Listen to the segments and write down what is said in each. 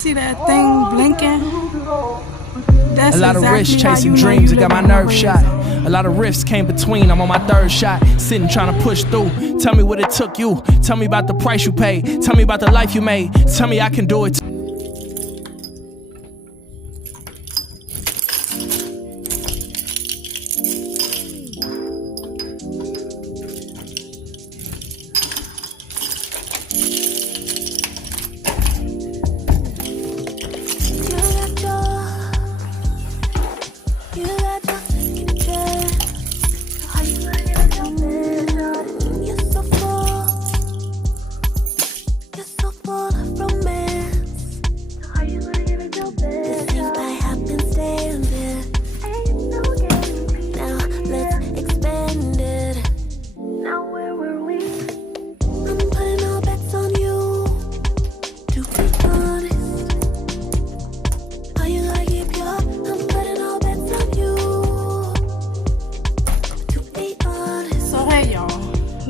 See that thing blinking? That's a lot of risks chasing dreams, it got my nerves shot. A lot of rifts came between, I'm on my third shot. Sitting trying to push through. Tell me what it took you. Tell me about the price you paid. Tell me about the life you made. Tell me I can do it.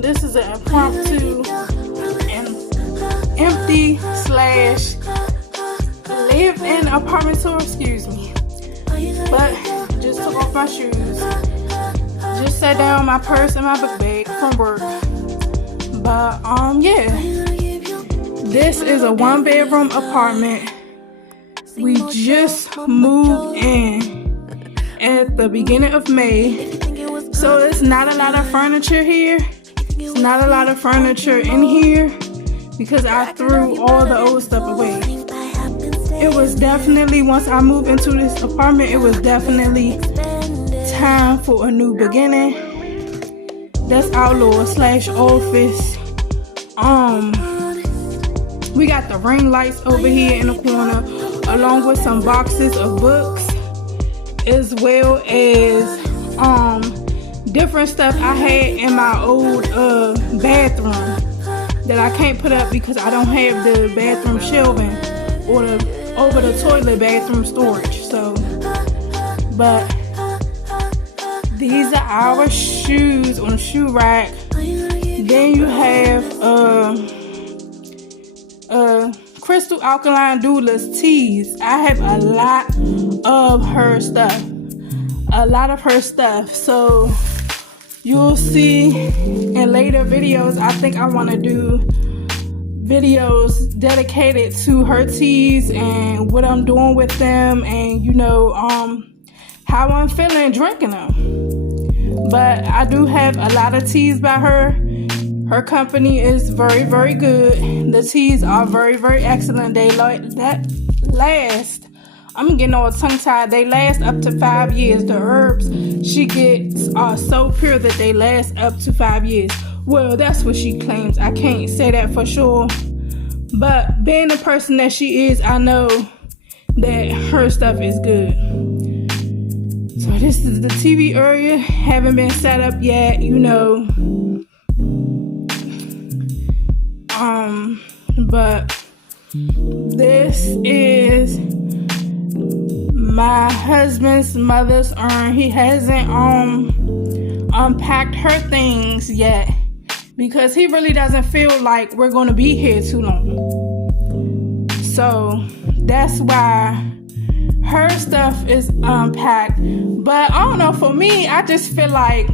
This is an impromptu and empty slash live-in apartment tour, excuse me. But just took off my shoes. Just sat down my purse and my book bag from work. But yeah. This is a 1-bedroom apartment. We just moved in at the beginning of May. So it's not a lot of furniture here. It's not a lot of furniture in here because I threw all the old stuff away. It was definitely, once I moved into this apartment, it was definitely time for a new beginning. That's outlaw slash office. We got the ring lights over here in the corner, along with some boxes of books, as well as different stuff I had in my old bathroom that I can't put up because I don't have the bathroom shelving or the over the toilet bathroom storage. So, but these are our shoes on the shoe rack. Then you have Crystal Alkaline Doula's teas. I have a lot of her stuff. So you'll see in later videos, I think I want to do videos dedicated to her teas and what I'm doing with them, and you know, how I'm feeling drinking them. But I do have a lot of teas by her. Her company is very, very good. The teas are very, very excellent. They last. I'm getting all tongue-tied. They last up to 5 years. The herbs she gets are so pure that they last up to 5 years. Well, that's what she claims. I can't say that for sure. But being the person that she is, I know that her stuff is good. So this is the TV area. Haven't been set up yet, you know. But this is my husband's mother's urn. He hasn't unpacked her things yet because he really doesn't feel like we're going to be here too long. So that's why her stuff is unpacked. But I don't know, for me, I just feel like,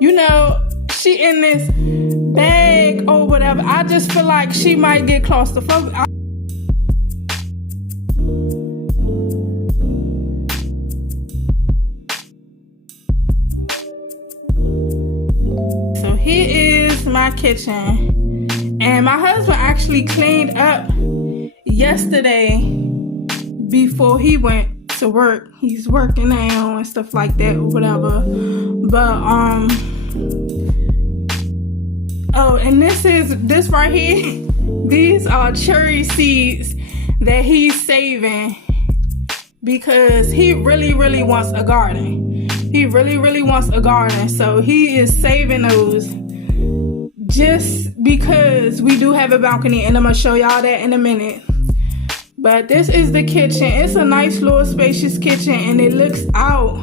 you know, she in this bag or whatever. I just feel like she might get claustrophobic. So here is my kitchen, and my husband actually cleaned up yesterday before he went to work. He's working now and stuff like that or whatever. But oh, and this right here, these are cherry seeds that he's saving because he really, really wants a garden. He really, really wants a garden. So he is saving those just because we do have a balcony, and I'm going to show y'all that in a minute. But this is the kitchen. It's a nice little spacious kitchen, and it looks out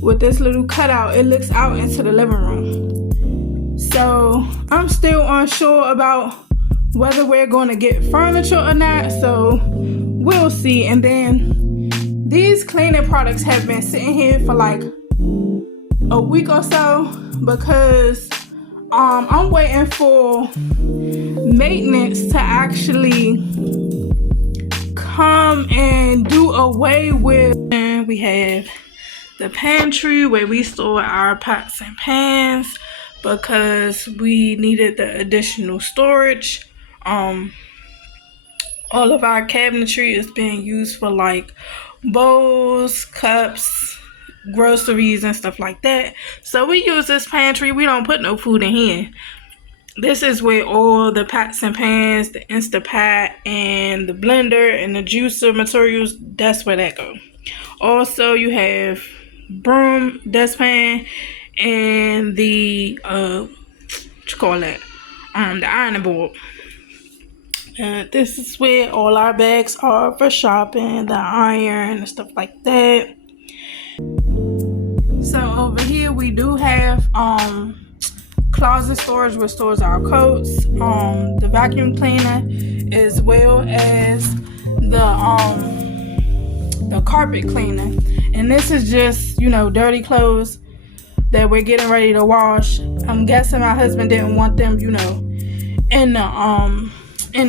with this little cutout. It looks out into the living room. So I'm still unsure about whether we're going to get furniture or not. So we'll see. And then these cleaning products have been sitting here for like a week or so because I'm waiting for maintenance to actually come and do away with. And we have the pantry where we store our pots and pans because we needed the additional storage. All of our cabinetry is being used for like bowls, cups, groceries and stuff like that. So we use this pantry. We don't put no food in here. This is where all the pots and pans, the Instapot and the blender and the juicer materials, that's where that go. Also you have broom, dustpan, and the what you call that, the ironing board. This is where all our bags are for shopping, the iron and stuff like that. So over here we do have closet storage where stores our coats, the vacuum cleaner, as well as the carpet cleaner. And this is just, you know, dirty clothes that we're getting ready to wash. I'm guessing my husband didn't want them, you know, in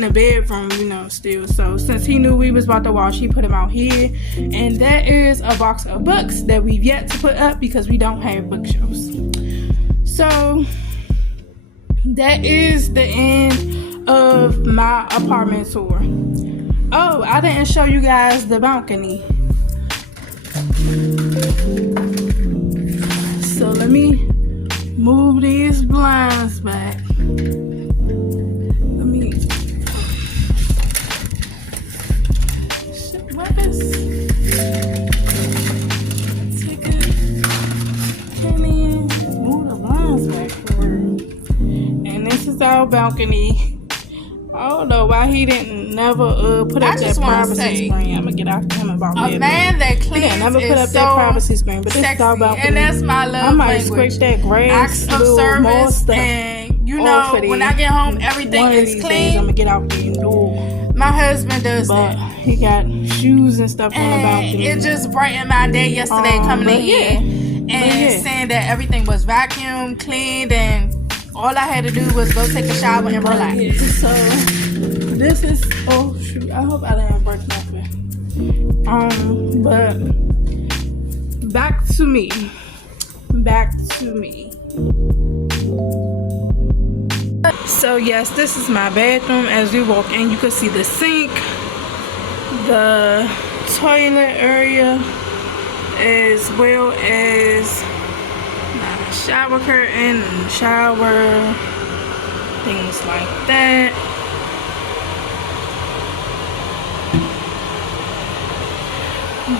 the bedroom, you know, still. So since he knew we was about to wash, he put them out here. And that is a box of books that we've yet to put up because we don't have bookshelves. So that is the end of my apartment tour. Oh, I didn't show you guys the balcony. So let me move these blinds back. Our balcony. I don't know why he didn't never put up that privacy screen. I'm gonna get after him about that. A man that cleans never put up that privacy screen, but this is our balcony. And that's my love I might language. scrape that grass, Acts of service, and you know, when I get home, everything is clean. I'm gonna get out there and do. My husband does but that. He got shoes and stuff on the balcony. It just brightened my day yesterday coming in here and saying that everything was vacuumed, cleaned, and all I had to do was go take a shower and relax. Yeah, so this is, oh shoot, I hope I didn't break nothing. But back to me. So yes, this is my bathroom. As we walk in, you can see the sink, the toilet area, as well as shower curtain, shower, things like that.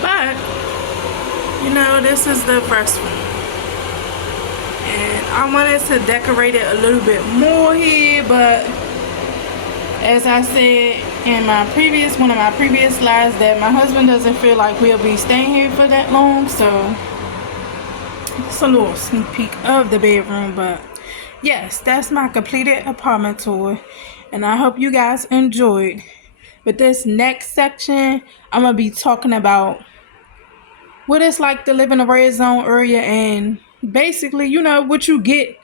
But you know, this is the first one, and I wanted to decorate it a little bit more here, but as I said in one of my previous slides, that my husband doesn't feel like we'll be staying here for that long, so it's a little sneak peek of the bedroom. But yes, that's my completed apartment tour, and I hope you guys enjoyed. With this next section, I'm gonna be talking about what it's like to live in a red zone area, and basically, you know, what you get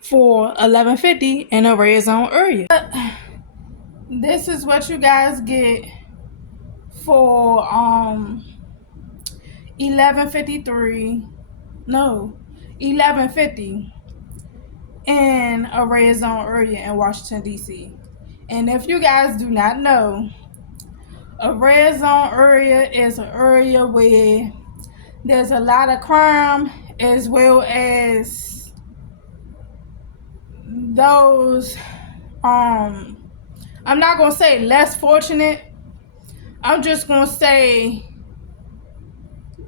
for $11.50 in a red zone area. This is what you guys get for $11.50 in a red zone area in Washington, D.C. And if you guys do not know, a red zone area is an area where there's a lot of crime, as well as those I'm not gonna say less fortunate, I'm just gonna say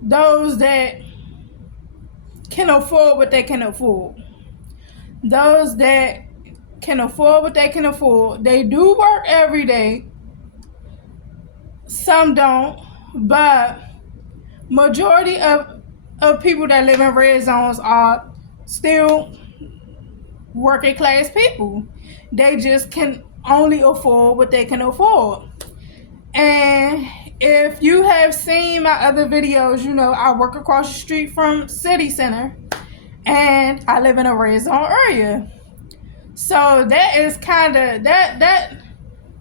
those that can afford what they can afford. Those that can afford what they can afford, they do work every day, some don't, but majority of people that live in red zones are still working class people. They just can only afford what they can afford. And if you have seen my other videos, you know I work across the street from City Center and I live in a red zone area. So that is kind of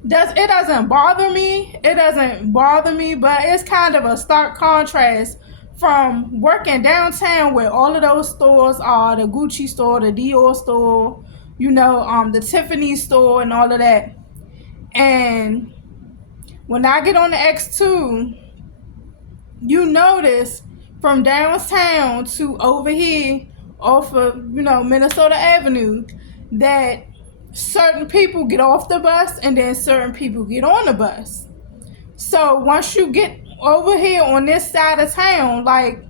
it doesn't bother me. It doesn't bother me, but it's kind of a stark contrast from working downtown where all of those stores are, the Gucci store, the Dior store, you know, the Tiffany store and all of that. And when I get on the X2, you notice from downtown to over here off of, you know, Minnesota Avenue, that certain people get off the bus and then certain people get on the bus. So once you get over here on this side of town, like,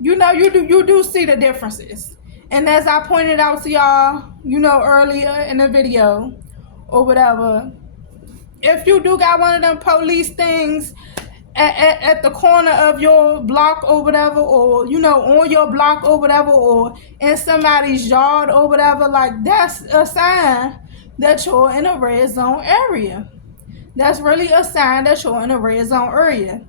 you know, you do see the differences. And as I pointed out to y'all, you know, earlier in the video or whatever, if you do got one of them police things at the corner of your block or whatever, or, you know, on your block or whatever, or in somebody's yard or whatever, like, that's a sign that you're in a red zone area. That's really a sign that you're in a red zone area.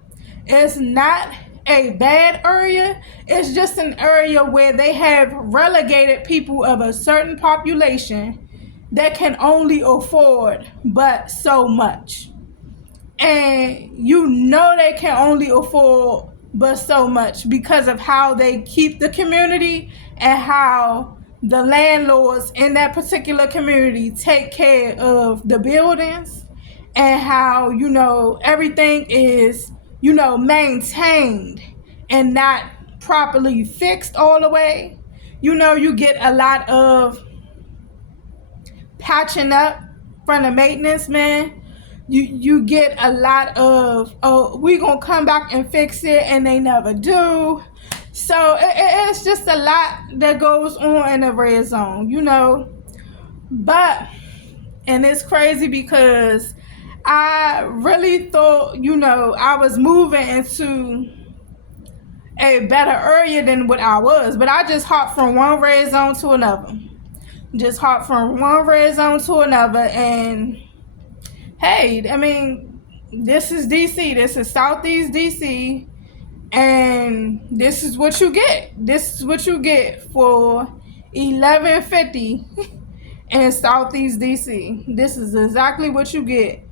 It's not a bad area. It's just an area where they have relegated people of a certain population that can only afford but so much. And you know they can only afford but so much because of how they keep the community and how the landlords in that particular community take care of the buildings, and how, you know, everything is, you know, maintained and not properly fixed all the way. You know, you get a lot of patching up from the maintenance man. You get a lot of, oh, we gonna come back and fix it, and they never do. So it's just a lot that goes on in the red zone, you know. But, and it's crazy because I really thought, you know, I was moving into a better area than what I was. But I just hopped from one red zone to another. Just hopped from one red zone to another. And hey, I mean, this is DC. This is Southeast DC. And this is what you get. This is what you get for $11.50 in Southeast DC. This is exactly what you get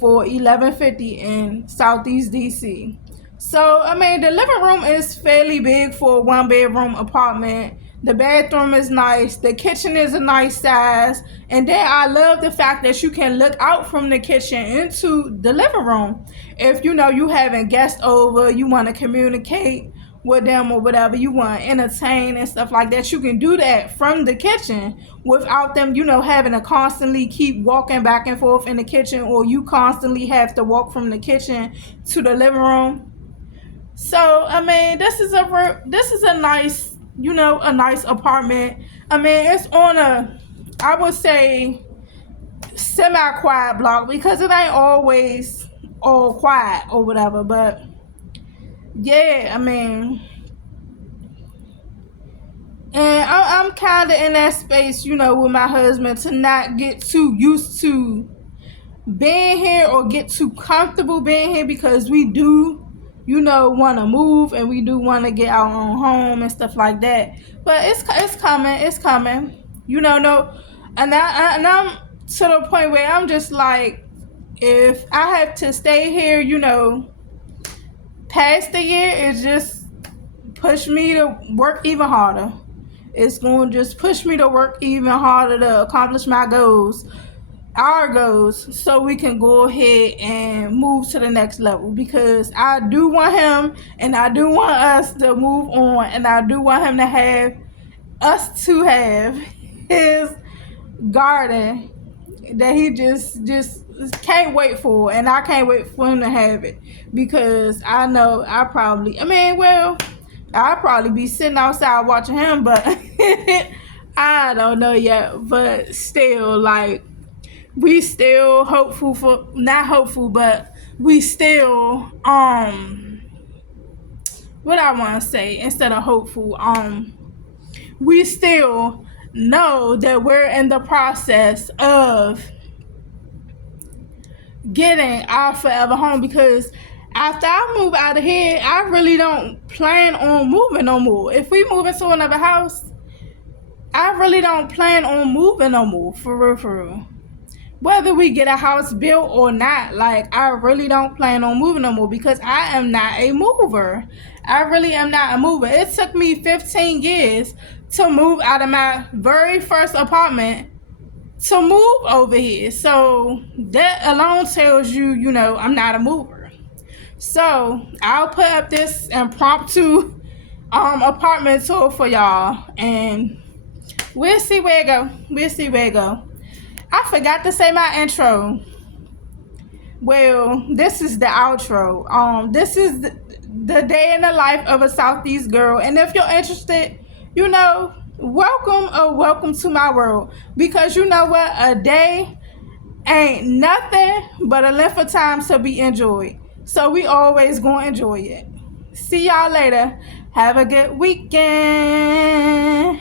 for $11.50 in Southeast DC. So, I mean, the living room is fairly big for a one-bedroom apartment. The bathroom is nice. The kitchen is a nice size. And then I love the fact that you can look out from the kitchen into the living room. If, you know, you having guests over, you want to communicate with them or whatever, you want to entertain and stuff like that, you can do that from the kitchen without them, you know, having to constantly keep walking back and forth in the kitchen, or you constantly have to walk from the kitchen to the living room. So, I mean, this is a nice, you know, a nice apartment. I mean, it's on a, I would say, semi-quiet block, because it ain't always all quiet or whatever. But yeah, I mean, and I'm kind of in that space, you know, with my husband, to not get too used to being here or get too comfortable being here, because we do, you know, want to move, and we do want to get our own home and stuff like that. But it's coming, you know. No, and I'm to the point where I'm just like, if I have to stay here, you know, past the year, it just push me to work even harder. It's going to just push me to work even harder to accomplish my goals, our goals, so we can go ahead and move to the next level. Because I do want him, and I do want us to move on, and I do want him to have, us to have his garden that he just can't wait for, and I can't wait for him to have it, because I know I'll probably be sitting outside watching him, but I don't know yet. But still, like, we still not hopeful, but we still what I want to say instead of hopeful, we still know that we're in the process of getting our forever home, because after I move out of here, I really don't plan on moving no more. If we move into another house, I really don't plan on moving no more, for real. Whether we get a house built or not, like, I really don't plan on moving no more, because I am not a mover. I really am not a mover. It took me 15 years to move out of my very first apartment to move over here. So that alone tells you, I'm not a mover. So I'll put up this impromptu apartment tour for y'all, and we'll see where it go. I forgot to say my intro. Well, this is the outro. This is the day in the life of a Southeast girl. And if you're interested, welcome to my world. Because you know what? A day ain't nothing but a length of time to be enjoyed. So we always gonna enjoy it. See y'all later. Have a good weekend.